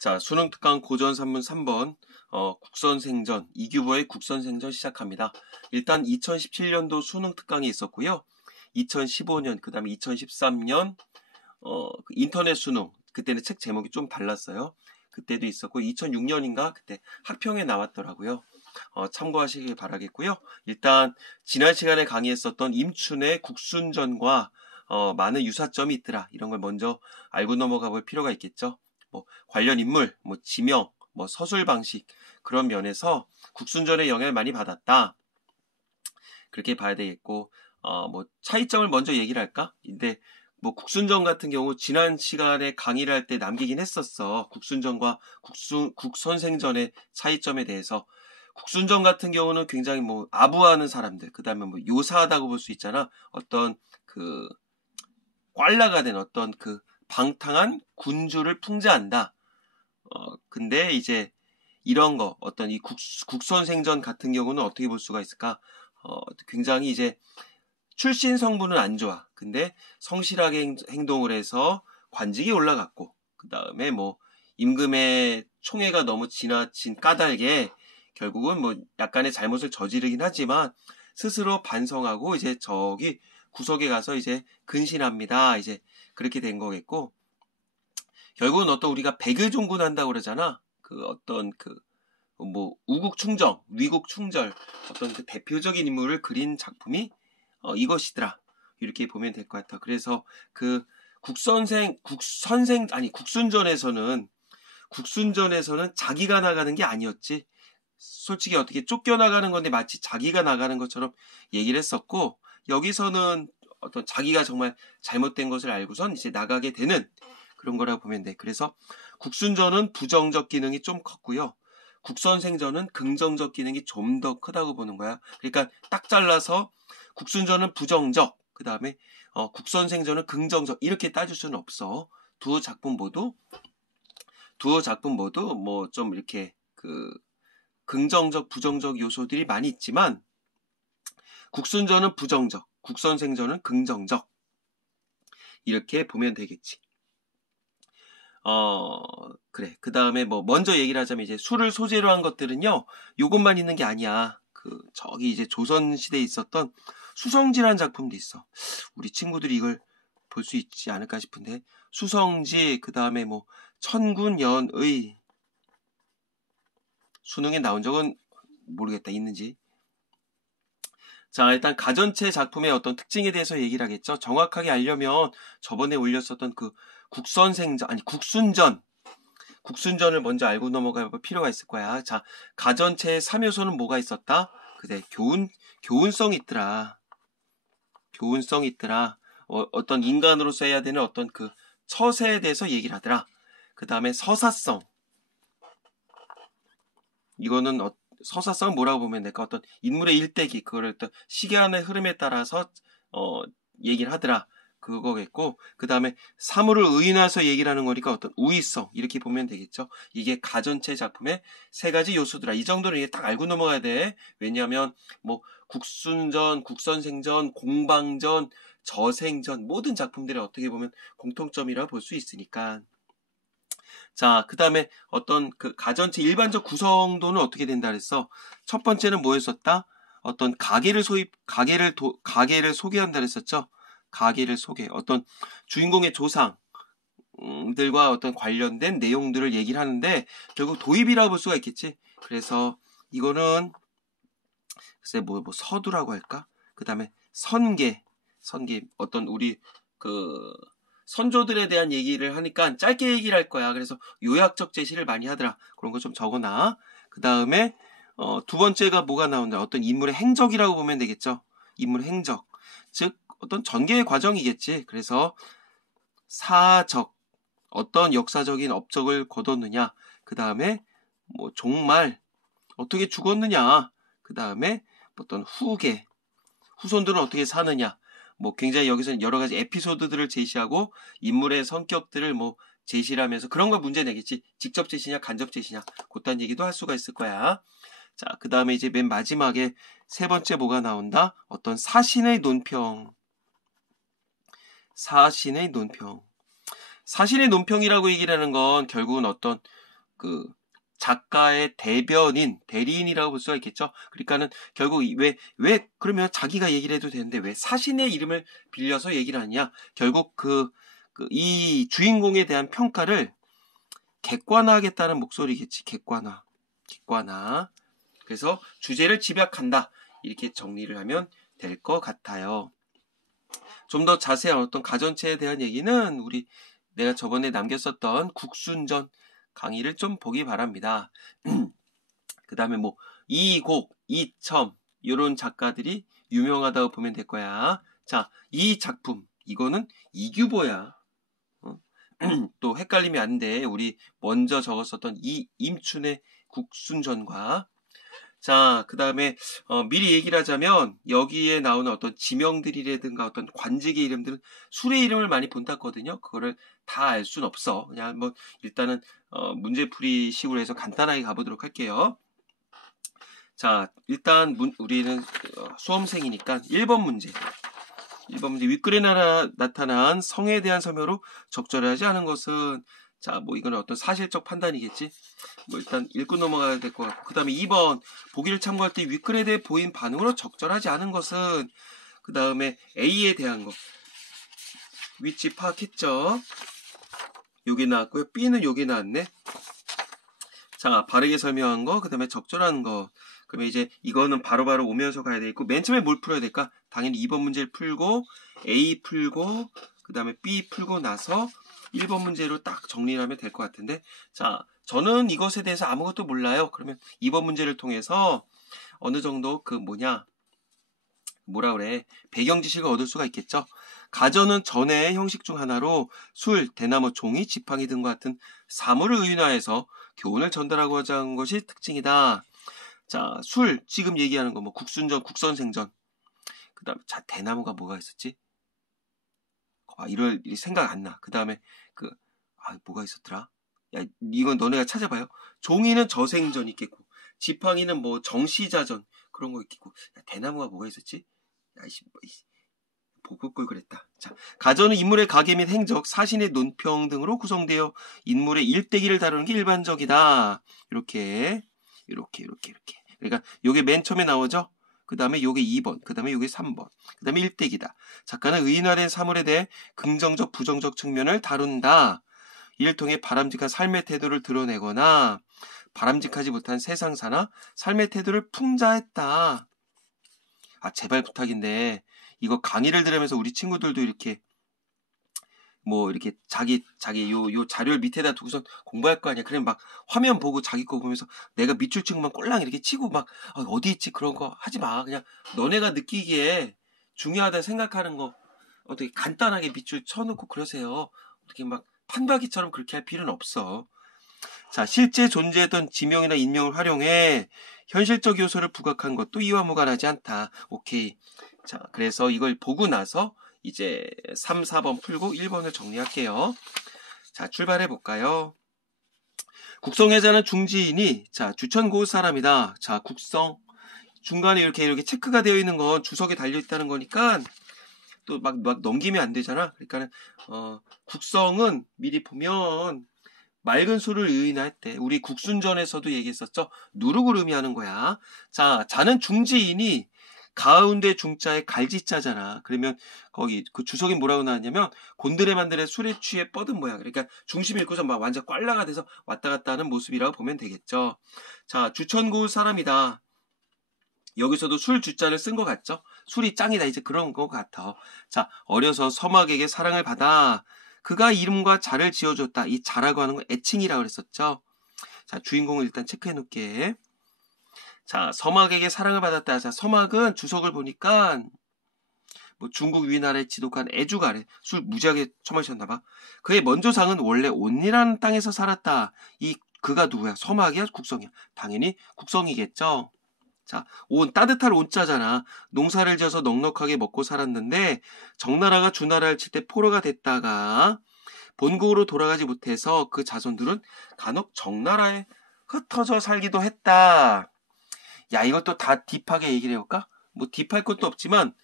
자, 수능특강 고전산문 3번 국선생전, 이규보의 국선생전 시작합니다. 일단 2017년도 수능특강이 있었고요. 2015년, 그 다음에 2013년 인터넷 수능, 그때는 책 제목이 좀 달랐어요. 그때도 있었고 2006년인가 그때 학평에 나왔더라고요. 참고하시길 바라겠고요. 일단 지난 시간에 강의했었던 임춘의 국순전과 많은 유사점이 있더라. 이런 걸 먼저 알고 넘어가 볼 필요가 있겠죠. 뭐 관련 인물, 뭐 지명, 뭐 서술 방식 그런 면에서 국순전의 영향을 많이 받았다. 그렇게 봐야 되겠고 뭐 차이점을 먼저 얘기를 할까? 근데 뭐 국순전 같은 경우 지난 시간에 강의를 할 때 남기긴 했었어. 국순전과 국선생전의 차이점에 대해서. 국순전 같은 경우는 굉장히 뭐 아부하는 사람들, 그 다음에 뭐 요사하다고 볼 수 있잖아. 어떤 그 꽐라가 된 어떤 그 방탕한 군주를 풍자한다. 근데 이제 이런 거 어떤 이 국선생전 같은 경우는 어떻게 볼 수가 있을까? 굉장히 이제 출신 성분은 안 좋아. 근데 성실하게 행동을 해서 관직이 올라갔고, 그 다음에 뭐 임금의 총애가 너무 지나친 까닭에 결국은 뭐 약간의 잘못을 저지르긴 하지만 스스로 반성하고 이제 저기 구석에 가서 이제 근신합니다. 이제 그렇게 된 거겠고, 결국은 어떤 우리가 백의종군 한다고 그러잖아. 그 어떤 뭐 우국충정, 위국충절 어떤 그 대표적인 인물을 그린 작품이 이것이더라. 이렇게 보면 될 것 같아. 그래서 그 국순전에서는 자기가 나가는 게 아니었지. 솔직히 어떻게 쫓겨나가는 건데 마치 자기가 나가는 것처럼 얘기를 했었고, 여기서는 어떤 자기가 정말 잘못된 것을 알고선 이제 나가게 되는 그런 거라고 보면 돼. 그래서 국순전은 부정적 기능이 좀 컸고요. 국선생전은 긍정적 기능이 좀 더 크다고 보는 거야. 그러니까 딱 잘라서 국순전은 부정적, 그 다음에 국선생전은 긍정적 이렇게 따질 수는 없어. 두 작품 모두 뭐 좀 이렇게 그 긍정적, 부정적 요소들이 많이 있지만 국순전은 부정적, 국선생전은 긍정적 이렇게 보면 되겠지. 그래. 그 다음에 뭐 먼저 얘기를 하자면 이제 술을 소재로 한 것들은요, 요것만 있는 게 아니야. 저기 이제 조선시대에 있었던 수성지라는 작품도 있어. 우리 친구들이 이걸 볼 수 있지 않을까 싶은데, 수성지, 그 다음에 뭐 천군연의, 수능에 나온 적은 모르겠다, 있는지. 자, 일단 가전체 작품의 어떤 특징에 대해서 얘기를 하겠죠. 정확하게 알려면 저번에 올렸었던 그 국순전을 먼저 알고 넘어갈 필요가 있을 거야. 자, 가전체의 3요소는 뭐가 있었다? 그래, 교훈성이 있더라. 교훈성이 있더라. 어떤 인간으로서 해야 되는 어떤 그 처세에 대해서 얘기를 하더라. 그 다음에 서사성. 이거는 서사성은 뭐라고 보면 될까? 어떤 인물의 일대기, 그거를 어떤 시간의 흐름에 따라서 얘기를 하더라. 그거겠고, 그 다음에 사물을 의인화해서 얘기를 하는 거니까 어떤 우위성 이렇게 보면 되겠죠. 이게 가전체 작품의 세 가지 요소더라. 이 정도는 이게 딱 알고 넘어가야 돼. 왜냐하면 뭐 국순전, 국선생전, 공방전, 저생전 모든 작품들이 어떻게 보면 공통점이라 볼 수 있으니까. 자, 그 다음에 어떤 그 가전체 일반적 구성도는 어떻게 된다 그랬어? 첫 번째는 뭐였었다? 어떤 가게를 소개한다 그랬었죠? 가게를 소개. 어떤 주인공의 조상들과 어떤 관련된 내용들을 얘기를 하는데, 결국 도입이라고 볼 수가 있겠지? 그래서 이거는, 글쎄, 뭐 서두라고 할까? 그 다음에 선계. 어떤 우리, 선조들에 대한 얘기를 하니까 짧게 얘기를 할 거야. 그래서 요약적 제시를 많이 하더라. 그런 거 좀 적어놔. 그 다음에 두 번째가 뭐가 나온다. 어떤 인물의 행적이라고 보면 되겠죠. 인물의 행적. 즉 어떤 전개의 과정이겠지. 그래서 사적. 어떤 역사적인 업적을 거뒀느냐. 그 다음에 뭐 종말. 어떻게 죽었느냐. 그 다음에 어떤 후계. 후손들은 어떻게 사느냐. 뭐 굉장히 여기서는 여러 가지 에피소드들을 제시하고 인물의 성격들을 뭐 제시를 하면서 그런 걸 문제 내겠지. 직접 제시냐 간접 제시냐 그딴 얘기도 할 수가 있을 거야. 자, 그 다음에 이제 맨 마지막에 세 번째 뭐가 나온다? 어떤 사신의 논평. 사신의 논평이라고 얘기를 하는 건 결국은 어떤 그 작가의 대변인, 대리인이라고 볼 수가 있겠죠. 그러니까는 결국 왜 그러면 자기가 얘기를 해도 되는데 왜 사신의 이름을 빌려서 얘기를 하냐? 결국 이 주인공에 대한 평가를 객관화하겠다는 목소리겠지. 객관화. 그래서 주제를 집약한다. 이렇게 정리를 하면 될 것 같아요. 좀 더 자세한 어떤 가전체에 대한 얘기는 내가 저번에 남겼었던 국순전 강의를 좀 보기 바랍니다. 그 다음에 뭐 이곡, 이첨 이런 작가들이 유명하다고 보면 될 거야. 자, 이 작품 이거는 이규보야. 또 헷갈리면 안 돼. 우리 먼저 적었었던 임춘의 국순전과 자, 그 다음에 미리 얘기를 하자면 여기에 나오는 어떤 지명들이라든가 어떤 관직의 이름들은 술의 이름을 많이 본땄거든요. 그거를 다 알 순 없어. 그냥 뭐 일단은 문제풀이 식으로 해서 간단하게 가보도록 할게요. 자, 일단 우리는 수험생이니까 1번 문제. 윗글에 나타난 성에 대한 서명으로 적절하지 않은 것은 자, 뭐 이거는 어떤 사실적 판단이겠지. 뭐 일단 읽고 넘어가야 될 것 같고. 그 다음에 2번 보기를 참고할 때 윗글에 대해 보인 반응으로 적절하지 않은 것은 그 다음에 A에 대한 거. 위치 파악했죠. 요게 나왔고요. B는 요게 나왔네. 자, 바르게 설명한 거. 그 다음에 적절한 거. 그러면 이제 이거는 바로바로 오면서 가야 되겠고 맨 처음에 뭘 풀어야 될까? 당연히 2번 문제를 풀고 A 풀고 그 다음에 B 풀고 나서 1번 문제로 딱 정리를 하면 될 것 같은데 자, 저는 이것에 대해서 아무것도 몰라요. 그러면 2번 문제를 통해서 어느 정도 배경 지식을 얻을 수가 있겠죠. 가전은 전해의 형식 중 하나로 술, 대나무, 종이, 지팡이 등과 같은 사물을 의인화해서 교훈을 전달하고자 하는 것이 특징이다. 자, 술, 지금 얘기하는 거, 뭐, 국순전, 국선생전. 그 다음에, 자, 대나무가 뭐가 있었지? 이럴 생각 안 나. 그 다음에, 뭐가 있었더라? 야, 이건 너네가 찾아봐요. 종이는 저생전 있겠고, 지팡이는 뭐, 정시자전, 그런 거 있겠고, 야, 대나무가 뭐가 있었지? 야, 보고 걸 그랬다. 자, 가전은 인물의 가계 및 행적, 사신의 논평 등으로 구성되어 인물의 일대기를 다루는 게 일반적이다. 이렇게. 그러니까 요게 맨 처음에 나오죠. 그 다음에 요게 2번, 그 다음에 요게 3번, 그 다음에 일대기다. 작가는 의인화된 사물에 대해 긍정적, 부정적 측면을 다룬다. 이를 통해 바람직한 삶의 태도를 드러내거나 바람직하지 못한 세상사나 삶의 태도를 풍자했다. 아, 제발 부탁인데 이거 강의를 들으면서 우리 친구들도 이렇게 자기 요 자료를 밑에다 두고선 공부할 거 아니야. 그냥 막 화면 보고 자기 거 보면서 내가 밑줄 치고만 꼴랑 이렇게 치고 막 어디 있지 그런 거 하지 마. 그냥 너네가 느끼기에 중요하다 생각하는 거 어떻게 간단하게 밑줄 쳐놓고 그러세요. 어떻게 막 판박이처럼 그렇게 할 필요는 없어. 자, 실제 존재했던 지명이나 인명을 활용해 현실적 요소를 부각한 것도 이와 무관하지 않다. 오케이. 자, 그래서 이걸 보고 나서 이제 3, 4번 풀고 1번을 정리할게요. 자, 출발해 볼까요? 국성회자는 중지인이 자, 주천고을 사람이다. 자, 국성 중간에 이렇게 체크가 되어 있는 건 주석에 달려 있다는 거니까 또 막 넘기면 안 되잖아. 그러니까는 국성은 미리 보면 맑은 술을 의인화했대. 우리 국순전에서도 얘기했었죠. 누룩을 의미하는 거야. 자, 자는 중지인이 가운데 중자에 갈지자잖아. 그러면 거기 그 주석이 뭐라고 나왔냐면 곤드레만들의 술에 취해 뻗은 모양. 그러니까 중심 잃고서 막 완전 꽐라가 돼서 왔다 갔다 하는 모습이라고 보면 되겠죠. 자, 주천고을 사람이다. 여기서도 술 주자를 쓴 것 같죠? 술이 짱이다. 이제 그런 것 같아. 자, 어려서 서막에게 사랑을 받아 그가 이름과 자를 지어줬다. 이 자라고 하는 건 애칭이라고 그랬었죠. 자, 주인공을 일단 체크해 놓을게. 자, 서막에게 사랑을 받았다. 자, 서막은 주석을 보니까 뭐 중국 위나라의 지독한 애주가래. 술 무지하게 처마셨나봐. 그의 먼저상은 원래 온이라는 땅에서 살았다. 그가 누구야? 서막이야? 국성이야? 당연히 국성이겠죠. 자, 온 따뜻할 온자잖아. 농사를 지어서 넉넉하게 먹고 살았는데 정나라가 주나라를 칠 때 포로가 됐다가 본국으로 돌아가지 못해서 그 자손들은 간혹 정나라에 흩어져 살기도 했다. 야, 이것도 다 딥하게 얘기를 해볼까? 뭐 딥할 것도 없지만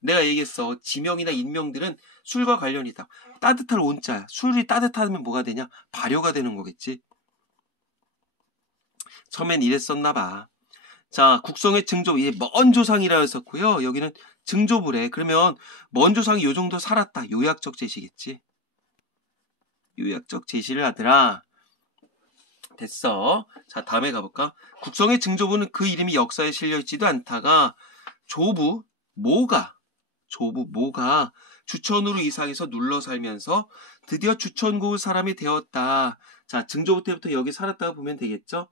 내가 얘기했어. 지명이나 인명들은 술과 관련이 있다. 따뜻할 온자야. 술이 따뜻하면 뭐가 되냐? 발효가 되는 거겠지. 처음엔 이랬었나 봐. 자, 국성의 증조, 이게 먼 조상이라 했었고요. 여기는 증조부래. 그러면 먼 조상이 요 정도 살았다. 요약적 제시겠지. 요약적 제시를 하더라. 됐어. 자, 다음에 가볼까? 국성의 증조부는 그 이름이 역사에 실려있지도 않다가 조부 모가 주천으로 이사해서 눌러 살면서 드디어 주천고을 사람이 되었다. 자, 증조부 때부터 여기 살았다고 보면 되겠죠?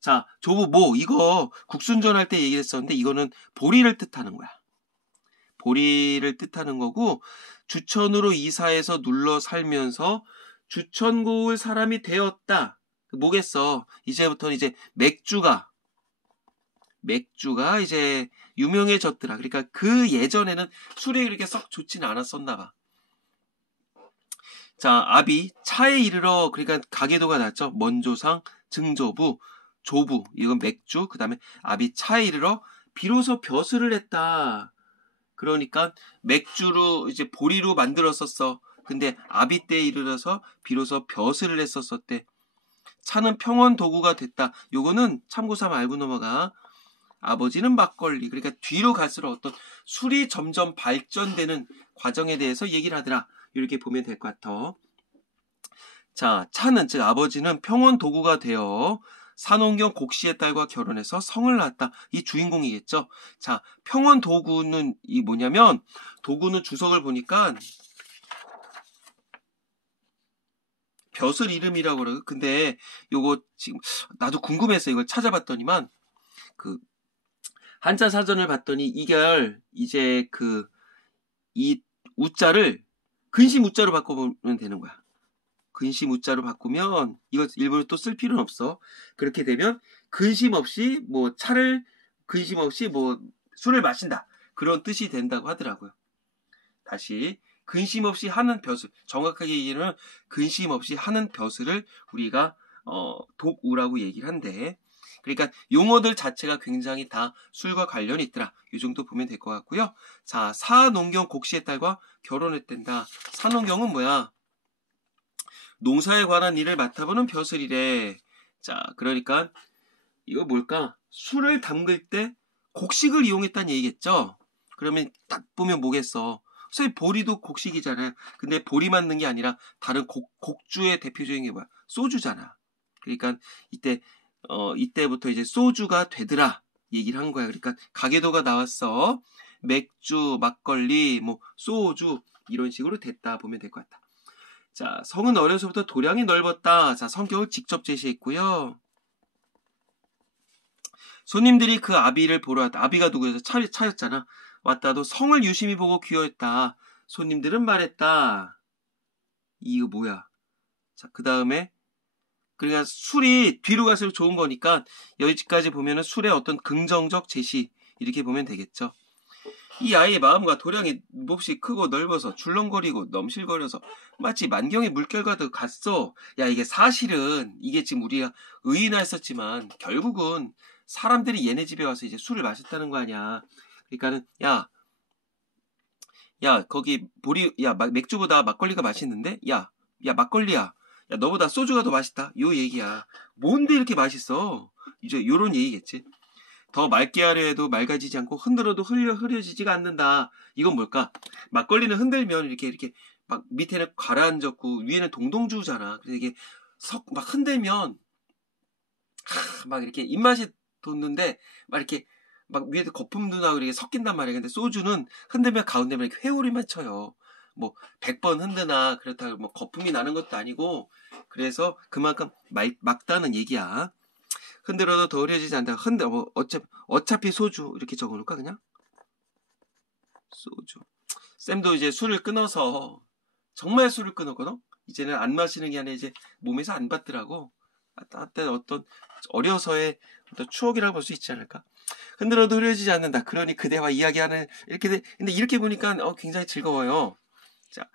자, 조부 모, 이거 국순전 할 때 얘기했었는데 이거는 보리를 뜻하는 거야. 보리를 뜻하는 거고, 주천으로 이사해서 눌러 살면서 주천고을 사람이 되었다. 뭐겠어? 이제부터는 이제 맥주가 이제 유명해졌더라. 그러니까 그 예전에는 술이 그렇게 썩 좋지는 않았었나 봐. 자, 압이 차에 이르러, 그러니까 가계도가 났죠. 먼조상, 증조부, 조부, 이건 맥주, 그 다음에 압이 차에 이르러 비로소 벼슬을 했다. 그러니까 맥주로 이제 보리로 만들었었어. 근데 압이 때에 이르러서 비로소 벼슬을 했었었대. 차는 평원 도구가 됐다. 요거는 참고삼아 알고 넘어가. 아버지는 막걸리. 그러니까 뒤로 갈수록 어떤 술이 점점 발전되는 과정에 대해서 얘기를 하더라. 이렇게 보면 될 것 같아. 자, 차는, 즉 아버지는 평원 도구가 되어 산원경 곡씨의 딸과 결혼해서 성을 낳았다. 이 주인공이겠죠. 자, 평원 도구는 이 뭐냐면, 도구는 주석을 보니까 벼슬 이름이라고 그래요. 근데 요거 지금 나도 궁금해서 이걸 찾아봤더니만 그 한자 사전을 봤더니 이걸 이제 이 우자를 근심 우자로 바꿔보면 되는 거야. 근심 우자로 바꾸면 이거 일부러 또 쓸 필요는 없어. 그렇게 되면 근심 없이 뭐 차를 근심 없이 뭐 술을 마신다. 그런 뜻이 된다고 하더라고요. 다시 근심 없이 하는 벼슬. 정확하게 얘기하면 근심 없이 하는 벼슬을 우리가 독우라고 얘기를 한대. 그러니까 용어들 자체가 굉장히 다 술과 관련이 있더라. 이 정도 보면 될 것 같고요. 자, 사농경 곡씨의 딸과 결혼했댄다. 사농경은 뭐야? 농사에 관한 일을 맡아보는 벼슬이래. 자, 그러니까 이거 뭘까? 술을 담글 때 곡식을 이용했다는 얘기겠죠? 그러면 딱 보면 뭐겠어? 사실 보리도 곡식이잖아요. 근데 보리 만든 게 아니라 다른 곡주의 대표적인 게 뭐야? 소주잖아. 그러니까 이때부터 이제 소주가 되더라 얘기를 한 거야. 그러니까 가계도가 나왔어. 맥주, 막걸리, 뭐 소주 이런 식으로 됐다 보면 될 것 같다. 자, 성은 어려서부터 도량이 넓었다. 자, 성격을 직접 제시했고요. 손님들이 그 아비를 보러 왔다. 아비가 누구여서 차였잖아. 왔다도 성을 유심히 보고 귀여했다. 손님들은 말했다. 이거 뭐야? 자, 그 다음에 그러니까 술이 뒤로 갈수록 좋은 거니까 여기까지 보면은 술의 어떤 긍정적 제시 이렇게 보면 되겠죠. 이 아이의 마음과 도량이 몹시 크고 넓어서 줄렁거리고 넘실거려서 마치 만경의 물결과도 같소. 야, 이게 사실은 이게 지금 우리가 의인화했었지만 결국은 사람들이 얘네 집에 와서 이제 술을 마셨다는 거 아니야. 그러니까는 야 거기 맥주보다 막걸리가 맛있는데 야 막걸리야. 야, 너보다 소주가 더 맛있다. 요 얘기야. 뭔데 이렇게 맛있어? 이제 요런 얘기겠지. 더 맑게 하려 해도 맑아지지 않고 흔들어도 흐려지지가 않는다. 이건 뭘까? 막걸리는 흔들면 이렇게 막 밑에는 가라앉았고 위에는 동동주잖아. 그래서 이게 막 흔들면 막 이렇게 입맛이 돋는데 막 이렇게 막 위에도 거품도 나고 이렇게 섞인단 말이야. 근데 소주는 흔들면 가운데만 이렇게 회오리만 쳐요. 뭐 100번 흔드나 그렇다고 뭐 거품이 나는 것도 아니고 그래서 그만큼 막다는 얘기야. 흔들어도 더 흐려지지 않다. 어차피 소주 이렇게 적어놓을까 그냥? 소주. 쌤도 이제 술을 끊어서 정말 술을 끊었거든. 이제는 안 마시는 게 아니라 이제 몸에서 안 받더라고. 어떤 어려서의 어떤 추억이라고 볼 수 있지 않을까? 흔들어도 흐려지지 않는다. 그러니 그대와 이야기하는 근데 이렇게 보니까 굉장히 즐거워요. 자,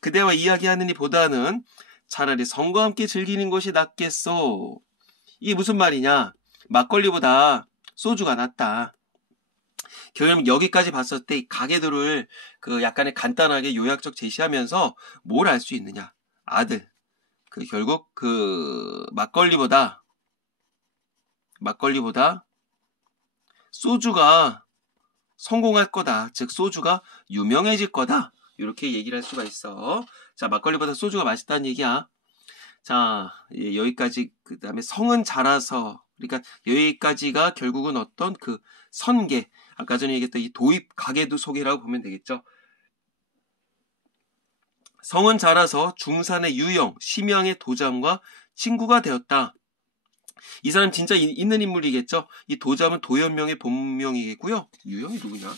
그대와 이야기하느니 보다는 차라리 성과 함께 즐기는 것이 낫겠소. 이게 무슨 말이냐? 막걸리보다 소주가 낫다. 결국 여기까지 봤을 때 가계도를 약간의 간단하게 요약적 제시하면서 뭘 알 수 있느냐? 아들. 결국 막걸리보다 막걸리보다 소주가 성공할 거다. 즉 소주가 유명해질 거다. 이렇게 얘기를 할 수가 있어. 자, 막걸리보다 소주가 맛있다는 얘기야. 자, 여기까지. 그 다음에 성은 자라서, 그러니까 여기까지가 결국은 어떤 그 선계, 아까 전에 얘기했던 이 도입 가계도 소개라고 보면 되겠죠. 성은 자라서 중산의 유영, 심양의 도잠과 친구가 되었다. 이 사람 진짜 있는 인물이겠죠. 이 도잠은 도연명의 본명이겠고요. 유영이 누구냐?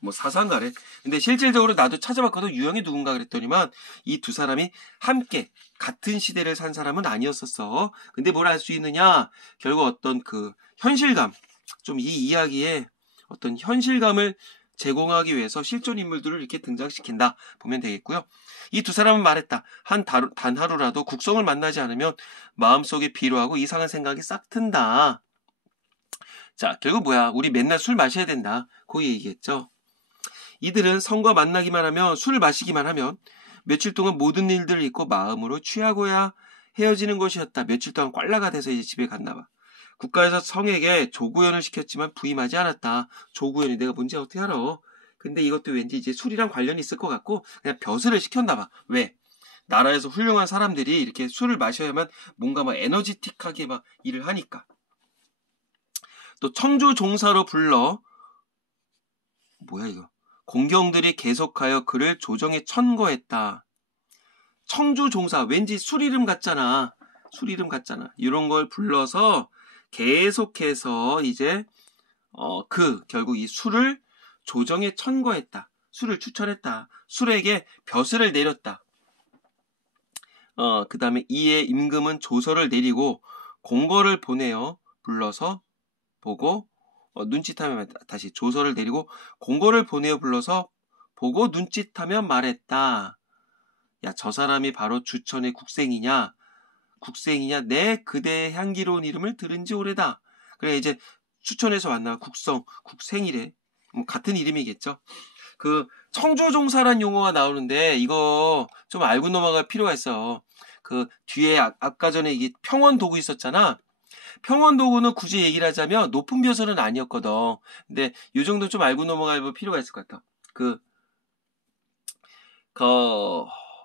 뭐 사상가래. 근데 실질적으로 나도 찾아봤거든. 유영이 누군가 그랬더니만 이 두 사람이 함께 같은 시대를 산 사람은 아니었었어. 근데 뭘 알 수 있느냐? 결국 어떤 그 현실감, 좀 이 이야기에 어떤 현실감을 제공하기 위해서 실존 인물들을 이렇게 등장시킨다 보면 되겠고요. 이 두 사람은 말했다. 단 하루라도 국성을 만나지 않으면 마음속에 비로하고 이상한 생각이 싹 튼다. 자, 결국 뭐야? 우리 맨날 술 마셔야 된다. 그 얘기했죠. 이들은 성과 만나기만 하면, 술을 마시기만 하면 며칠 동안 모든 일들을 잊고 마음으로 취하고야 헤어지는 것이었다. 며칠 동안 꽐라가 돼서 이제 집에 갔나 봐. 국가에서 성에게 조구연을 시켰지만 부임하지 않았다. 조구연이 내가 뭔지 어떻게 알아? 근데 이것도 왠지 이제 술이랑 관련이 있을 것 같고 그냥 벼슬을 시켰나 봐. 왜? 나라에서 훌륭한 사람들이 이렇게 술을 마셔야만 뭔가 막 에너지틱하게 막 일을 하니까. 또 청주 종사로 불러, 뭐야 이거? 공경들이 계속하여 그를 조정에 천거했다. 청주 종사, 왠지 술 이름 같잖아. 술 이름 같잖아. 이런 걸 불러서 계속해서 이제 결국 이 술을 조정에 천거했다. 술을 추천했다. 술에게 벼슬을 내렸다. 그 다음에 이에 임금은 조서를 내리고 공거를 보내어 불러서 보고 눈짓하면, 다시 조서를 내리고 공고를 보내어 불러서 보고 눈짓하면 말했다. 야, 저 사람이 바로 주천의 국생이냐? 국생이냐? 내 그대의 향기로운 이름을 들은 지 오래다. 그래, 이제 추천에서 왔나? 국생이래. 뭐 같은 이름이겠죠. 그 청주종사란 용어가 나오는데 이거 좀 알고 넘어갈 필요가 있어. 그 뒤에 아까 전에 이게 평원도구 있었잖아. 평원도구는 굳이 얘기를 하자면 높은 벼슬은 아니었거든. 근데 이 정도 좀 알고 넘어갈 필요가 있을 것 같아.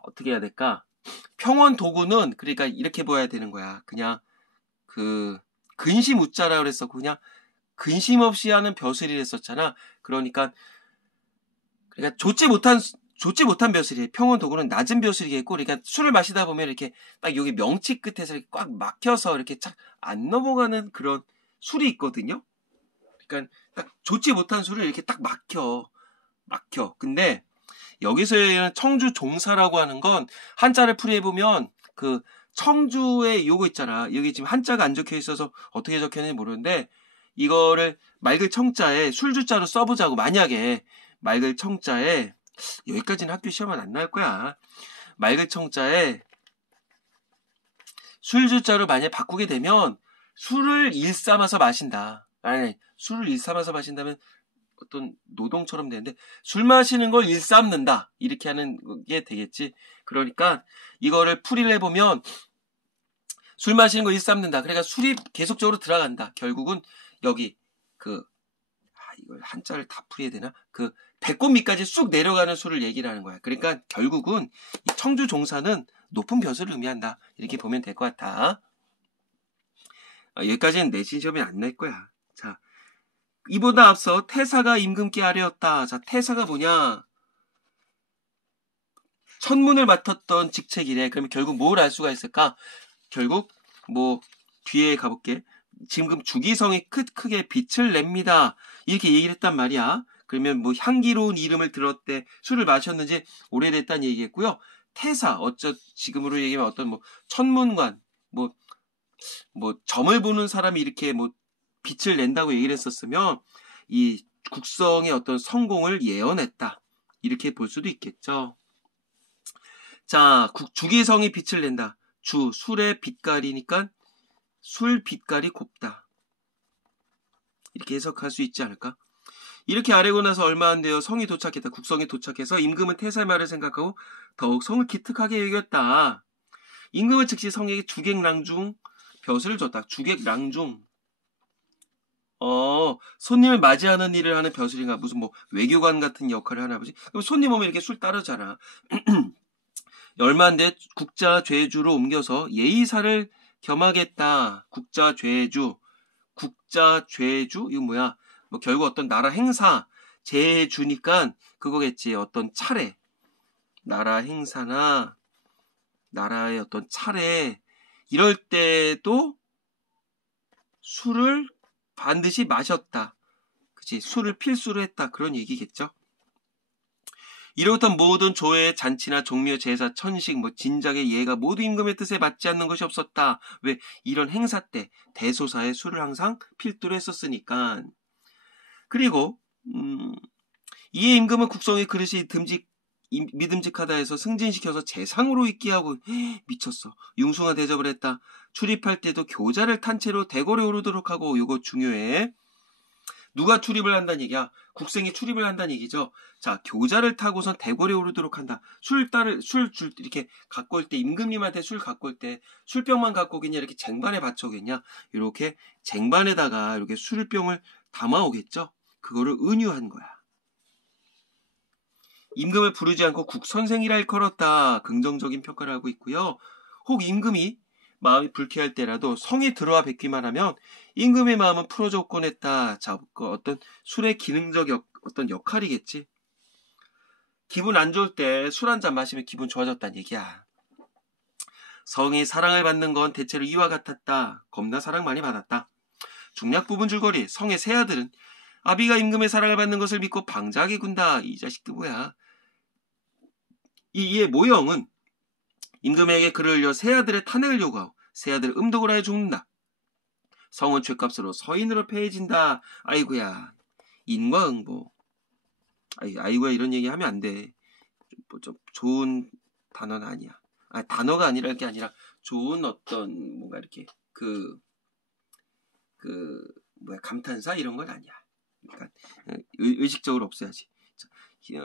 어떻게 해야 될까? 평원도구는 그러니까 이렇게 보아야 되는 거야. 그냥 근심 웃자라 그랬었고 그냥 근심 없이 하는 벼슬이라 했었잖아. 그러니까 좋지 못한 벼슬이에요. 평원도구는 낮은 벼슬이겠고, 그러니까 술을 마시다 보면 이렇게 딱 여기 명치 끝에서 이렇게 꽉 막혀서 이렇게 착 안 넘어가는 그런 술이 있거든요. 그러니까 딱 좋지 못한 술을 이렇게 딱 막혀. 근데 여기서의 청주 종사라고 하는 건 한자를 풀이해보면 그 청주의 요거 있잖아. 여기 지금 한자가 안 적혀 있어서 어떻게 적혀있는지 모르는데 이거를 맑을 청자에 술주자로 써보자고. 만약에 맑을 청자에, 여기까지는 학교 시험은 안 나올 거야. 맑을 청자에 술주자로 만약 바꾸게 되면 술을 일삼아서 마신다. 아니, 술을 일삼아서 마신다면 어떤 노동처럼 되는데 술 마시는 걸 일삼는다. 이렇게 하는 게 되겠지. 그러니까 이거를 풀이를 해보면 술 마시는 걸 일삼는다. 그러니까 술이 계속적으로 들어간다. 결국은 여기 이걸 한자를 다 풀이해야 되나? 배꼽 밑까지 쑥 내려가는 술을 얘기를 하는 거야. 그러니까 결국은 이 청주 종사는 높은 벼슬을 의미한다. 이렇게 보면 될 것 같아. 여기까지는 내신 시험이 안 날 거야. 자, 이보다 앞서 태사가 임금께 아뢰었다. 자, 태사가 뭐냐? 천문을 맡았던 직책이래. 그러면 결국 뭘 알 수가 있을까? 결국 뒤에 가볼게. 지금 주기성이 크게 빛을 냅니다. 이렇게 얘기를 했단 말이야. 그러면 향기로운 이름을 들었대. 술을 마셨는지 오래됐다는 얘기했고요. 태사, 지금으로 얘기하면 어떤 천문관, 점을 보는 사람이 이렇게 빛을 낸다고 얘기를 했었으면 이 국성의 어떤 성공을 예언했다. 이렇게 볼 수도 있겠죠. 자, 주기성이 빛을 낸다. 술의 빛깔이니까 술 빛깔이 곱다. 이렇게 해석할 수 있지 않을까? 이렇게 아뢰고 나서 얼마 안 되어 성이 도착했다. 국성이 도착해서 임금은 태사의 말을 생각하고 더욱 성을 기특하게 여겼다. 임금은 즉시 성에게 주객낭중 벼슬을 줬다. 주객 랑중. 손님을 맞이하는 일을 하는 벼슬인가? 무슨 뭐 외교관 같은 역할을 하나 보지? 그럼 손님 오면 이렇게 술 따르잖아. 얼마 안 돼 국자 죄주로 옮겨서 예의사를 겸하겠다. 국자 죄주. 이거 뭐야? 뭐 결국 어떤 나라 행사 제주니까 그거겠지. 어떤 차례. 나라 행사나 나라의 어떤 차례 이럴 때도 술을 반드시 마셨다. 그치? 술을 필수로 했다. 그런 얘기겠죠. 이로부터 모든 조회, 잔치나 종묘, 제사, 천식, 진작의 예가 모두 임금의 뜻에 맞지 않는 것이 없었다. 왜? 이런 행사 때 대소사에 술을 항상 필두로 했었으니까. 그리고 이에 임금은 국성의 그릇이 믿음직하다 해서 승진시켜서 재상으로 있게 하고 미쳤어. 융숭한 대접을 했다. 출입할 때도 교자를 탄 채로 대궐에 오르도록 하고 요거 중요해. 누가 출입을 한다는 얘기야? 국생이 출입을 한다는 얘기죠. 자, 교자를 타고선 대궐에 오르도록 한다. 술 이렇게 갖고 올 때, 임금님한테 술 갖고 올 때, 술병만 갖고 오겠냐? 이렇게 쟁반에 받쳐 오겠냐? 이렇게 쟁반에다가 이렇게 술병을 담아 오겠죠? 그거를 은유한 거야. 임금을 부르지 않고 국선생이라 일컬었다. 긍정적인 평가를 하고 있고요. 혹 임금이 마음이 불쾌할 때라도 성에 들어와 뵙기만 하면 임금의 마음은 풀어줬곤 했다. 자, 어떤 술의 기능적 어떤 역할이겠지. 기분 안 좋을 때 술 한 잔 마시면 기분 좋아졌다는 얘기야. 성이 사랑을 받는 건 대체로 이와 같았다. 겁나 사랑 많이 받았다. 중략 부분 줄거리. 성의 세 아들은 아비가 임금의 사랑을 받는 것을 믿고 방자하게 군다. 이 자식도 뭐야. 이의 모형은 임금에게 글을 올려 세 아들의 탄핵을 요구하고 세 아들을 음독을 하여 죽는다. 성은 죗값으로 서인으로 패해진다. 아이고야. 인과응보. 아이고야 이런 얘기 하면 안 돼. 좀 좋은 단어는 아니야. 단어가 아니라 게 아니라 좋은 어떤 뭔가 이렇게 감탄사 이런 건 아니야. 그러니까 의식적으로 없어야지.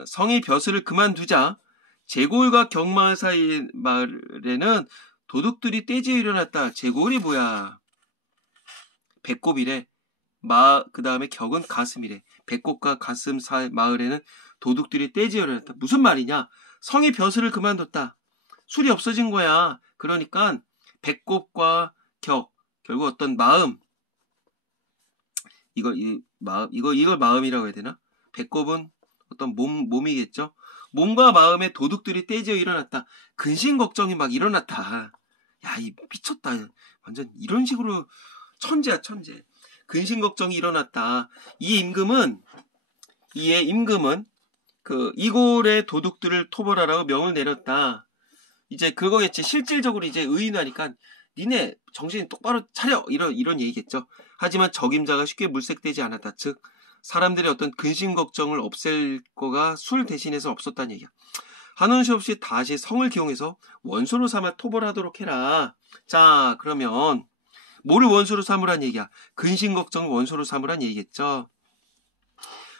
성의 벼슬을 그만두자. 제골과 경마을 사이 마을에는 도둑들이 떼지어 일어났다. 제골이 뭐야? 배꼽이래. 그 다음에 격은 가슴이래. 배꼽과 가슴 사이 마을에는 도둑들이 떼지어 일어났다. 무슨 말이냐? 성의 벼슬을 그만뒀다. 술이 없어진 거야. 그러니까 배꼽과 격, 결국 어떤 마음. 이걸 마음이라고 해야 되나? 배꼽은 어떤 몸이겠죠? 몸과 마음에 도둑들이 떼지어 일어났다. 근심 걱정이 막 일어났다. 야, 이 미쳤다. 완전 이런 식으로 천재야, 천재. 근심 걱정이 일어났다. 이에 임금은 이골의 도둑들을 토벌하라고 명을 내렸다. 이제 그거겠지. 실질적으로 이제 의인하니까 니네 정신 똑바로 차려. 이런 얘기겠죠. 하지만 적임자가 쉽게 물색되지 않았다. 즉 사람들의 어떤 근심 걱정을 없앨 거가 술 대신해서 없었다는 얘기야. 한원 수 없이 다시 성을 기용해서 원수로 삼아 토벌하도록 해라. 자, 그러면 뭐를 원수로 삼으란 얘기야? 근심 걱정을 원수로 삼으란 얘기겠죠.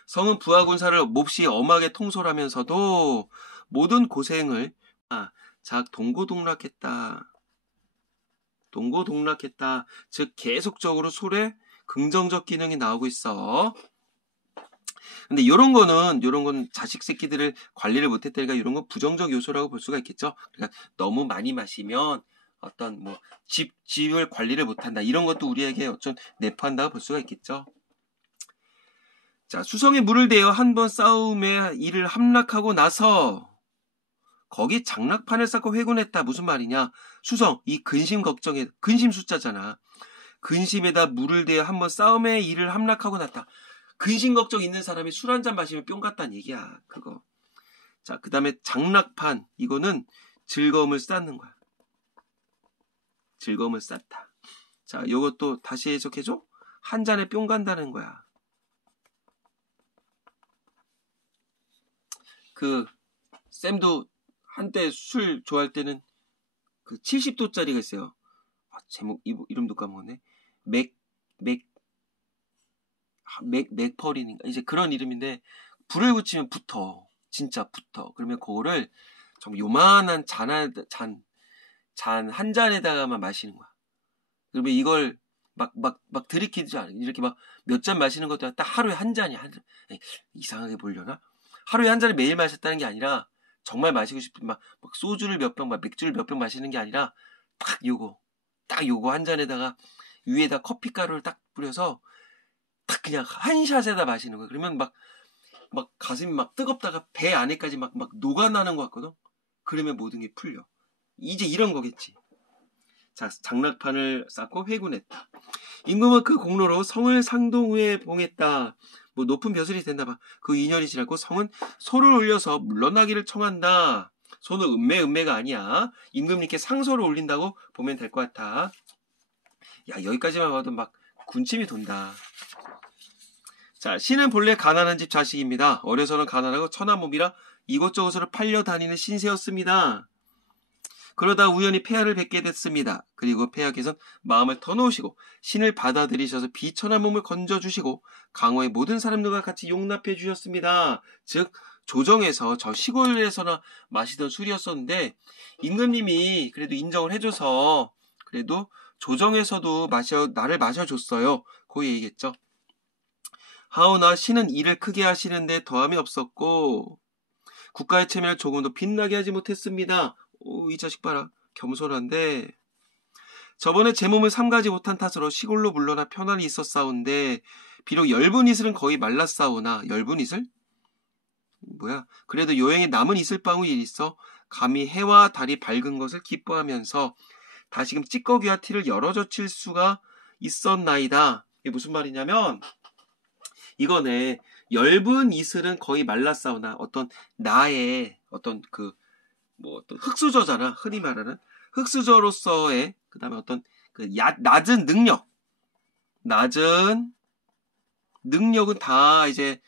성은 부하 군사를 몹시 엄하게 통솔하면서도 모든 고생을 동고동락했다. 즉 계속적으로 술에 긍정적 기능이 나오고 있어. 근데 요런 건 자식 새끼들을 관리를 못했다니까 이런 건 부정적 요소라고 볼 수가 있겠죠. 그러니까 너무 많이 마시면 어떤 집을 관리를 못한다. 이런 것도 우리에게 어떤 내포한다고 볼 수가 있겠죠. 자, 수성에 물을 대어 한 번 싸움에 이를 함락하고 나서 거기 장락판을 쌓고 회군했다. 무슨 말이냐? 수성, 이 근심 걱정에 근심 숫자잖아. 근심에다 물을 대어 한 번 싸움에 이를 함락하고 났다. 근심 걱정 있는 사람이 술 한잔 마시면 뿅 갔다는 얘기야. 그거. 자, 그 다음에 장락판. 이거는 즐거움을 쌓는 거야. 즐거움을 쌓다. 자, 요것도 다시 해석해줘. 한 잔에 뿅 간다는 거야. 쌤도 한때 술 좋아할 때는 70도짜리가 있어요. 제목, 이름도 까먹었네. 맥퍼린인가? 이제 그런 이름인데, 불을 붙이면 붙어. 진짜 붙어. 그러면 그거를 좀 요만한 잔 한 잔에다가만 마시는 거야. 그러면 이걸 막 들이키지 않아. 이렇게 막 몇 잔 마시는 것도 아니라 딱 하루에 한 잔이 이상하게 보려나? 하루에 한 잔을 매일 마셨다는 게 아니라 정말 마시고 싶은 막 소주를 몇 병, 막 맥주를 몇 병 마시는 게 아니라 딱 요거 한 잔에다가 위에다 커피가루를 딱 뿌려서 딱 그냥 한 샷에다 마시는 거야. 그러면 막 가슴이 막 뜨겁다가 배 안에까지 막 녹아나는 것 같거든. 그러면 모든 게 풀려. 이제 이런 거겠지. 자, 장락판을 쌓고 회군했다. 임금은 그 공로로 성을 상동후에 봉했다. 뭐 높은 벼슬이 된다 봐. 그 2년이 지났고 성은 소를 올려서 물러나기를 청한다. 소는 음매가 아니야. 임금님께 상소를 올린다고 보면 될 것 같아. 야, 여기까지만 봐도 막 군침이 돈다. 자, 신은 본래 가난한 집 자식입니다. 어려서는 가난하고 천한 몸이라 이곳저곳으로 팔려 다니는 신세였습니다. 그러다 우연히 폐하를 뵙게 됐습니다. 그리고 폐하께서는 마음을 터놓으시고 신을 받아들이셔서 비천한 몸을 건져주시고 강화의 모든 사람들과 같이 용납해 주셨습니다. 즉 조정에서 저 시골에서나 마시던 술이었었는데 임금님이 그래도 인정을 해줘서 그래도 조정에서도 나를 마셔줬어요. 그 얘기겠죠. 하오나 신은 일을 크게 하시는데 더함이 없었고 국가의 체면을 조금도 빛나게 하지 못했습니다. 오, 이 자식 봐라. 겸손한데 저번에 제 몸을 삼가지 못한 탓으로 시골로 물러나 편안히 있었사온데 비록 엷은 이슬은 거의 말랐사오나 엷은 이슬? 뭐야? 그래도 여행에 남은 이슬방울 일 있어 감히 해와 달이 밝은 것을 기뻐하면서 다시금 찌꺼기와 티를 열어젖힐 수가 있었나이다. 이게 무슨 말이냐면 이거네. 엷은 이슬은 거의 말랐사오나 어떤 나의 어떤 어떤 흙수저잖아. 흔히 말하는 흙수저로서의 그 다음에 어떤 낮은 능력은 다 이제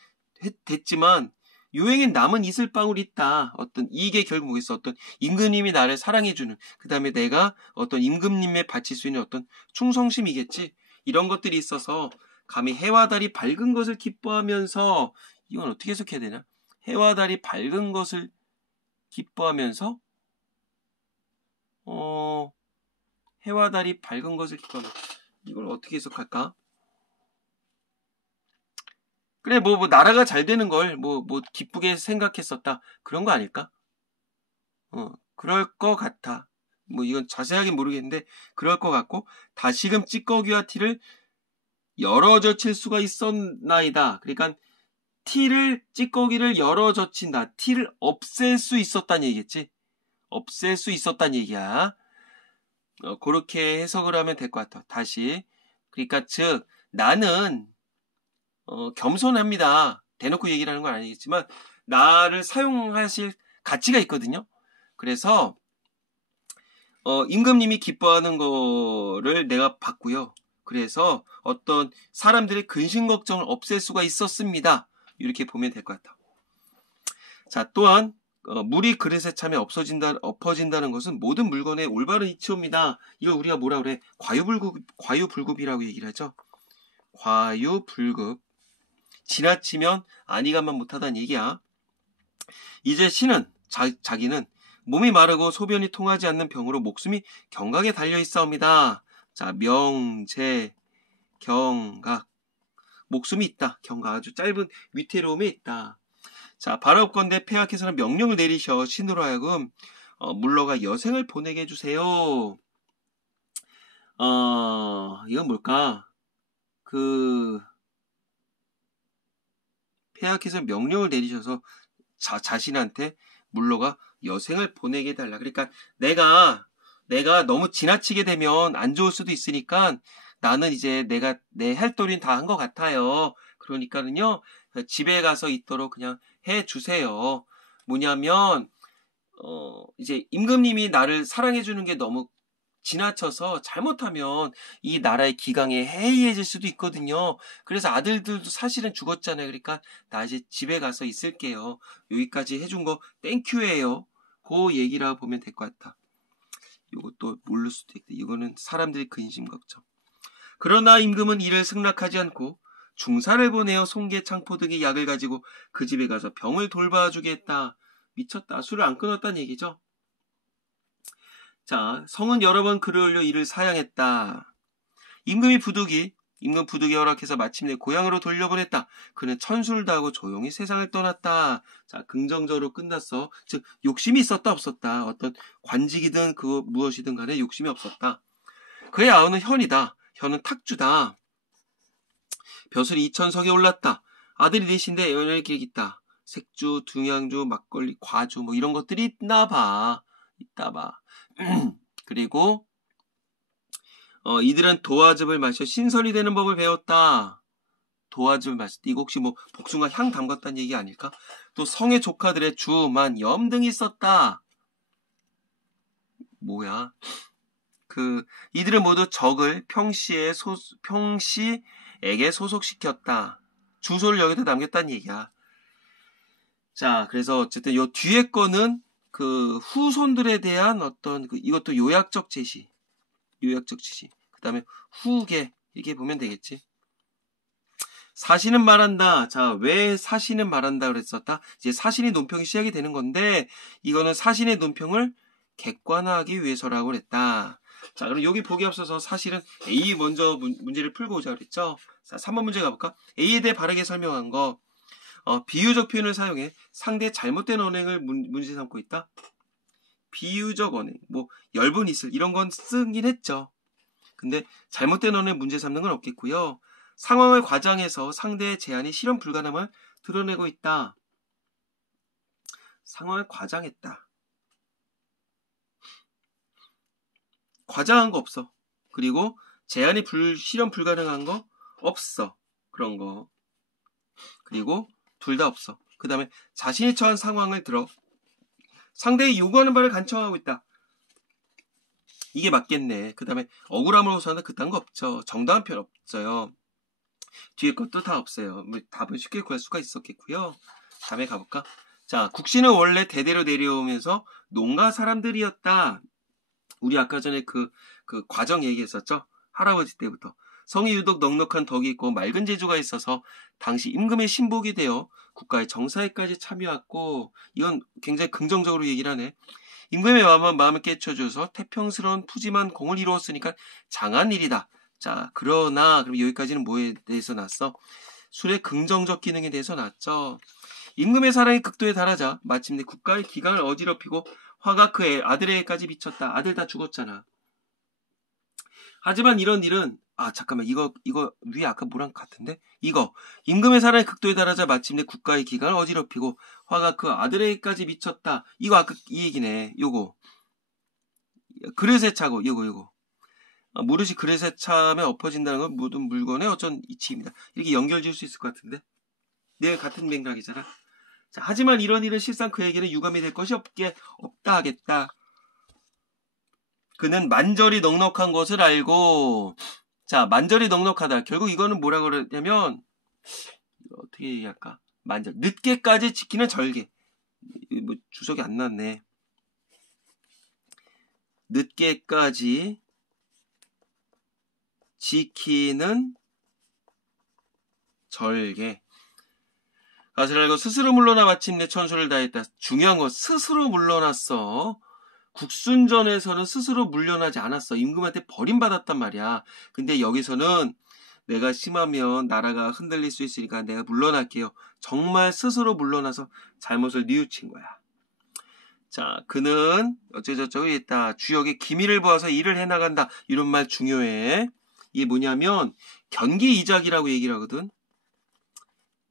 됐지만 요행엔 남은 이슬방울이 있다. 이게 결국 뭐겠어? 어떤 임금님이 나를 사랑해주는 그 다음에 내가 어떤 임금님에 바칠 수 있는 어떤 충성심이겠지. 이런 것들이 있어서 감히 해와 달이 밝은 것을 기뻐하면서 이건 어떻게 해석해야 되나? 해와 달이 밝은 것을 기뻐하면서 해와 달이 밝은 것을 기뻐하면서 이걸 어떻게 해석할까? 그래 뭐 나라가 잘 되는 걸 기쁘게 생각했었다 그런 거 아닐까? 그럴 것 같아. 이건 자세하게 모르겠는데 그럴 것 같고 다시금 찌꺼기와 티를 열어젖힐 수가 있었나이다. 그러니까 찌꺼기를 열어젖힌다. 티를 없앨 수 있었다는 얘기겠지. 없앨 수 있었다는 얘기야. 그렇게 해석을 하면 될 것 같아. 다시. 그러니까 즉 나는 겸손합니다. 대놓고 얘기를 하는 건 아니겠지만 나를 사용하실 가치가 있거든요. 그래서 임금님이 기뻐하는 거를 내가 봤고요. 그래서 어떤 사람들의 근심 걱정을 없앨 수가 있었습니다. 이렇게 보면 될 것 같아. 자, 또한 물이 그릇에 차면 엎어진다는 것은 모든 물건의 올바른 이치옵니다. 이걸 우리가 뭐라 그래? 과유불급이라고 얘기를 하죠. 과유불급. 지나치면 안이가만 못하다는 얘기야. 이제 신은 자기는 몸이 마르고 소변이 통하지 않는 병으로 목숨이 경각에 달려있사옵니다. 자, 명제, 경각. 목숨이 있다. 경각 아주 짧은 위태로움에 있다. 자, 바라옵건대 폐하께서는 명령을 내리셔 신으로 하여금 물러가 여생을 보내게 해주세요. 이건 뭘까? 폐하께서 명령을 내리셔서 자신한테 물러가 여생을 보내게 해달라. 그러니까 내가 너무 지나치게 되면 안 좋을 수도 있으니까 나는 이제 내가 내 할 도리는 다 한 것 같아요. 그러니까는요 집에 가서 있도록 그냥 해주세요. 뭐냐면 이제 임금님이 나를 사랑해주는 게 너무 지나쳐서 잘못하면 이 나라의 기강에 해이해질 수도 있거든요. 그래서 아들들도 사실은 죽었잖아요. 그러니까 나 이제 집에 가서 있을게요. 여기까지 해준 거 땡큐예요. 그 얘기라고 보면 될 것 같아. 이것도 모를 수도 있고 이거는 사람들의 근심 걱정. 그러나 임금은 이를 승낙하지 않고 중사를 보내어 송계 창포 등의 약을 가지고 그 집에 가서 병을 돌봐주게 했다. 미쳤다. 술을 안 끊었다는 얘기죠. 자, 성은 여러 번 글을 올려 이를 사양했다. 임금 부득이 허락해서 마침내 고향으로 돌려보냈다. 그는 천수를 다하고 조용히 세상을 떠났다. 자, 긍정적으로 끝났어. 즉 욕심이 있었다 없었다. 어떤 관직이든 그거 무엇이든 간에 욕심이 없었다. 그의 아우는 현이다. 현은 탁주다. 벼슬이 2000석에 올랐다. 아들이 넷인데 연연의 기획이 있다. 색주, 등양주, 막걸리, 과주 뭐 이런 것들이 있나 봐. 그리고 이들은 도화즙을 마셔 신선이 되는 법을 배웠다. 도화즙을 마실 때 이거 혹시 뭐 복숭아 향 담갔다는 얘기 아닐까? 또 성의 조카들의 주, 만, 염 등이 있었다. 뭐야? 이들은 모두 적을 평시에게 소속시켰다. 주소를 여기다 남겼다는 얘기야. 자, 그래서 어쨌든 요 뒤에 거는 그 후손들에 대한 어떤 이것도 요약적 제시. 그 다음에 후계 이렇게 보면 되겠지. 사신은 말한다. 자, 왜 사신은 말한다 그랬었다? 이제 사신의 논평이 시작이 되는 건데 이거는 사신의 논평을 객관화하기 위해서라고 그랬다. 자, 그럼 여기 보기 앞서서 사실은 A 먼저 문제를 풀고 오자 그랬죠. 자, 3번 문제 가볼까? A에 대해 바르게 설명한 거. 비유적 표현을 사용해 상대의 잘못된 언행을 문제 삼고 있다. 비유적 언행, 뭐 열분 있을 이런 건 쓰긴 했죠. 근데 잘못된 언행 문제 삼는 건 없겠고요. 상황을 과장해서 상대의 제안이 실현 불가능함을 드러내고 있다. 상황을 과장했다. 과장한 거 없어. 그리고 제안이 실현 불가능한 거 없어. 그런 거. 그리고 둘 다 없어. 그 다음에 자신이 처한 상황을 들어 상대의 요구하는 바를 간청하고 있다. 이게 맞겠네. 그 다음에 억울함을 호소한다. 그딴 거 없죠. 정당한 표현 없어요. 뒤에 것도 다 없어요. 뭐 답은 쉽게 구할 수가 있었겠고요. 다음에 가볼까? 자, 국시는 원래 대대로 내려오면서 농가 사람들이었다. 우리 아까 전에 그 과정 얘기했었죠. 할아버지 때부터. 성이 유독 넉넉한 덕이 있고 맑은 재주가 있어서 당시 임금의 신복이 되어 국가의 정사에까지 참여했고, 이건 굉장히 긍정적으로 얘기를 하네. 임금의 마음을 깨쳐줘서 태평스러운 푸짐한 공을 이루었으니까 장한 일이다. 자, 그러나 그럼 여기까지는 뭐에 대해서 났어? 술의 긍정적 기능에 대해서 났죠. 임금의 사랑이 극도에 달하자 마침내 국가의 기강을 어지럽히고 화가 그 아들에게까지 미쳤다. 아들 다 죽었잖아. 하지만 이런 일은 잠깐만 이거 위에 아까 뭐랑 같은데? 이거 임금의 사랑이 극도에 달하자 마침내 국가의 기강을 어지럽히고 화가 그 아들에게까지 미쳤다. 이거 아까 이 얘기네. 요거 그릇에 차고 요거 무릇이 그릇에 차면 엎어진다는 건 모든 물건의 어쩐 이치입니다. 이렇게 연결 지을 수 있을 것 같은데? 네, 같은 맥락이잖아. 자, 하지만 이런 일은 실상 그에게는 유감이 될 것이 없다 하겠다. 그는 만절이 넉넉한 것을 알고, 자, 만절이 넉넉하다. 결국 이거는 뭐라 그러냐면, 어떻게 얘기할까? 만절. 늦게까지 지키는 절개. 뭐, 주석이 안 났네. 늦게까지 지키는 절개. 가스를 알고 스스로 물러나 마침내 천수를 다했다. 중요한 건 스스로 물러났어. 국순전에서는 스스로 물러나지 않았어. 임금한테 버림받았단 말이야. 근데 여기서는 내가 심하면 나라가 흔들릴 수 있으니까 내가 물러날게요. 정말 스스로 물러나서 잘못을 뉘우친 거야. 자, 그는 어쩌저쩌고 했다. 주역의 기밀을 보아서 일을 해나간다. 이런 말 중요해. 이게 뭐냐면 견기이작이라고 얘기를 하거든.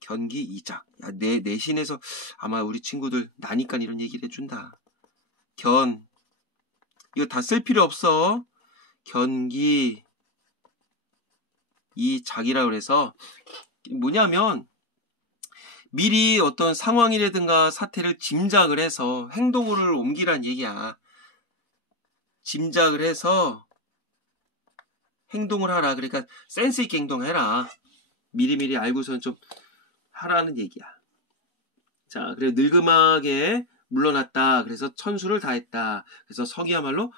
견기이작. 야, 내신에서 아마 우리 친구들 나니까 이런 얘기를 해준다. 이거 다 쓸 필요 없어. 견기이작이라고 그래서 뭐냐면 미리 어떤 상황이라든가 사태를 짐작을 해서 행동을 옮기란 얘기야. 짐작을 해서 행동을 하라. 그러니까 센스 있게 행동해라. 미리미리 알고선 좀 하라는 얘기야. 자, 그래 늙음하게 물러났다. 그래서 천수를 다했다. 그래서 성이야말로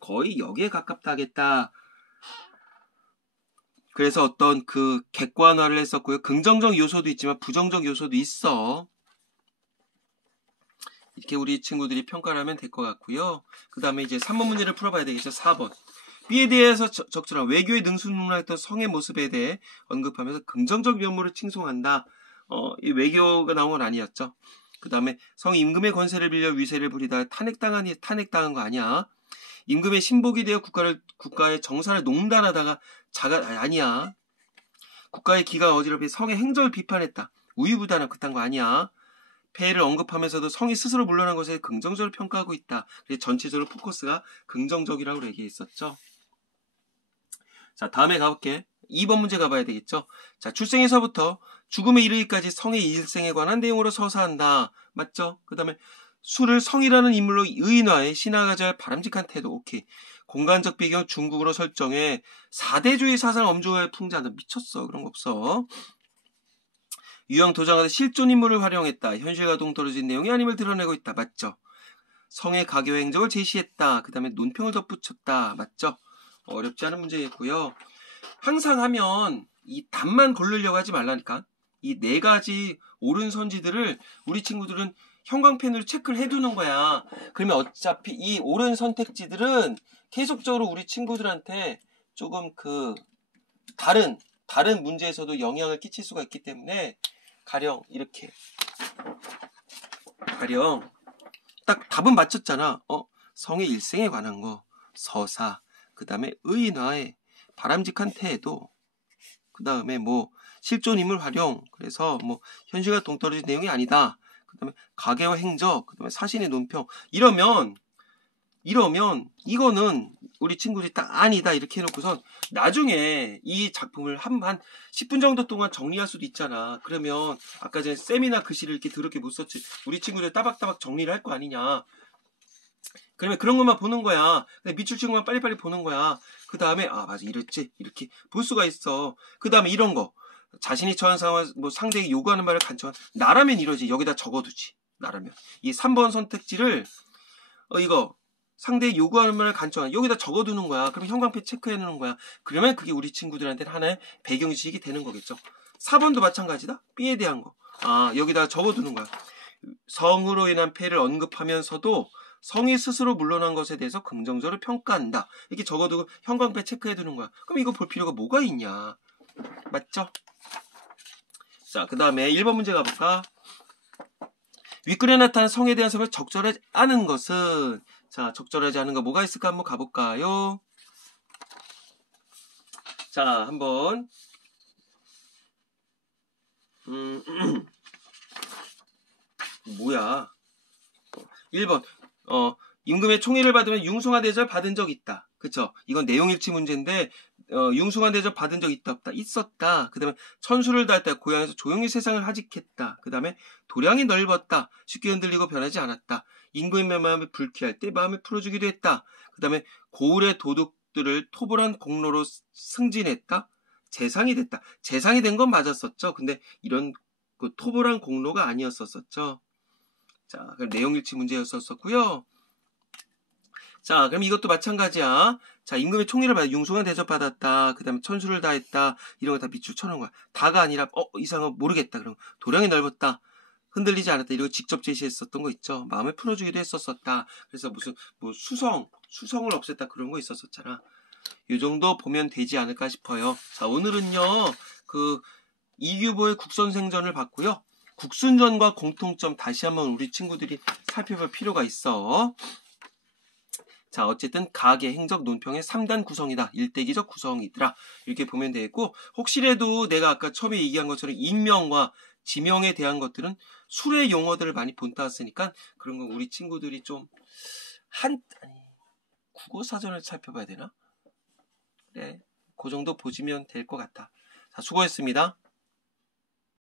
거의 역에 가깝다 하겠다. 그래서 어떤 그 객관화를 했었고요. 긍정적 요소도 있지만 부정적 요소도 있어. 이렇게 우리 친구들이 평가를 하면 될 것 같고요. 그 다음에 이제 3번 문제를 풀어봐야 되겠죠. 4번. B에 대해서 적절한 외교의 능수능란했던 성의 모습에 대해 언급하면서 긍정적 면모를 칭송한다. 이 외교가 나온 건 아니었죠. 그 다음에 성이 임금의 권세를 빌려 위세를 부리다 탄핵당한 거 아니야. 임금의 신복이 되어 국가의 정사를 농단하다가 아니야. 국가의 기가 어지럽히 성의 행적을 비판했다. 우유부단한 그딴 거 아니야. 폐해를 언급하면서도 성이 스스로 물러난 것에 긍정적으로 평가하고 있다. 그래서 전체적으로 포커스가 긍정적이라고 얘기했었죠. 자, 다음에 가볼게. 2번 문제 가봐야 되겠죠. 자, 출생에서부터 죽음에 이르기까지 성의 일생에 관한 내용으로 서사한다. 맞죠? 그 다음에 수를 성이라는 인물로 의인화해 신화가져야 할 바람직한 태도. 오케이. 공간적 배경 중국으로 설정해 4대주의 사상 엄중하게 풍자한다. 미쳤어. 그런 거 없어. 유형 도장하듯 실존 인물을 활용했다. 현실과 동떨어진 내용이 아님을 드러내고 있다. 맞죠? 성의 가교 행적을 제시했다. 그 다음에 논평을 덧붙였다. 맞죠? 어렵지 않은 문제겠고요. 항상 하면 이 답만 고르려고 하지 말라니까. 이 4가지 옳은 선지들을 우리 친구들은 형광펜으로 체크를 해두는 거야. 그러면 어차피 이 옳은 선택지들은 계속적으로 우리 친구들한테 조금 다른 문제에서도 영향을 끼칠 수가 있기 때문에 가령 이렇게 가령 딱 답은 맞췄잖아. 성의 일생에 관한 거, 서사, 그 다음에 의인화의 바람직한 태도, 그 다음에 실존 인물 활용, 그래서 현실과 동떨어진 내용이 아니다. 그 다음에 가계와 행적, 그 다음에 사신의 논평. 이러면 이거는 우리 친구들이 딱 아니다 이렇게 해놓고선 나중에 이 작품을 한 10분 정도 동안 정리할 수도 있잖아. 그러면 아까 전에 쌤이나 글씨를 이렇게 더럽게 못 썼지. 우리 친구들 따박따박 정리를 할 거 아니냐. 그러면 그런 것만 보는 거야. 밑줄 친구만 빨리빨리 보는 거야. 그 다음에 맞아 이랬지 이렇게 볼 수가 있어. 그 다음에 이런 거 자신이 처한 상황 상대에게 요구하는 말을 간청한 나라면 이러지. 여기다 적어두지. 나라면 이 3번 선택지를 이거 상대의 요구하는 말을 간청한 여기다 적어두는 거야. 그럼 형광펜 체크해놓는 거야. 그러면 그게 우리 친구들한테는 하나의 배경지식이 되는 거겠죠. 4번도 마찬가지다. B에 대한 거 여기다 적어두는 거야. 성으로 인한 폐해를 언급하면서도 성이 스스로 물러난 것에 대해서 긍정적으로 평가한다. 이렇게 적어두고 형광펜 체크해두는 거야. 그럼 이거 볼 필요가 뭐가 있냐. 맞죠? 자, 그 다음에 1번 문제 가볼까? 윗글에 나타난 성에 대한 설명을 적절하지 않은 것은 자, 적절하지 않은 거 뭐가 있을까 한번 가볼까요? 자, 한번 뭐야 1번 임금의 총애를 받으면 융숭한 대접 받은 적 있다. 그쵸? 이건 내용일치 문제인데 융숭한 대접 받은 적 있다 없다? 있었다. 그 다음에 천수를 다했다. 고향에서 조용히 세상을 하직했다. 그 다음에 도량이 넓었다. 쉽게 흔들리고 변하지 않았다. 임금의 마음이 불쾌할 때 마음을 풀어주기도 했다. 그 다음에 고을의 도둑들을 토벌한 공로로 승진했다. 재상이 됐다. 재상이 된 건 맞았었죠. 근데 이런 토벌한 공로가 아니었었죠. 자, 그럼 내용일치 문제였었고요. 자, 그럼 이것도 마찬가지야. 자, 임금의 총애를 받아 융숭한 대접받았다. 그 다음에 천수를 다했다. 이런 거 다 밑줄 쳐놓은 거야. 다가 아니라 이상은 모르겠다. 그럼 도량이 넓었다. 흔들리지 않았다. 이런 거 직접 제시했었던 거 있죠. 마음을 풀어주기도 했었었다. 그래서 무슨 수성을 없앴다 그런 거 있었었잖아. 이 정도 보면 되지 않을까 싶어요. 자, 오늘은요 이규보의 국선생전을 봤고요. 국순전과 공통점 다시 한번 우리 친구들이 살펴볼 필요가 있어. 자, 어쨌든 가계, 행적, 논평의 3단 구성이다. 일대기적 구성이더라. 이렇게 보면 되겠고, 혹시라도 내가 아까 처음에 얘기한 것처럼 인명과 지명에 대한 것들은 술의 용어들을 많이 본따왔으니까 그런 거 우리 친구들이 좀 국어사전을 살펴봐야 되나? 네, 그 정도 보시면 될 것 같아. 자, 수고했습니다.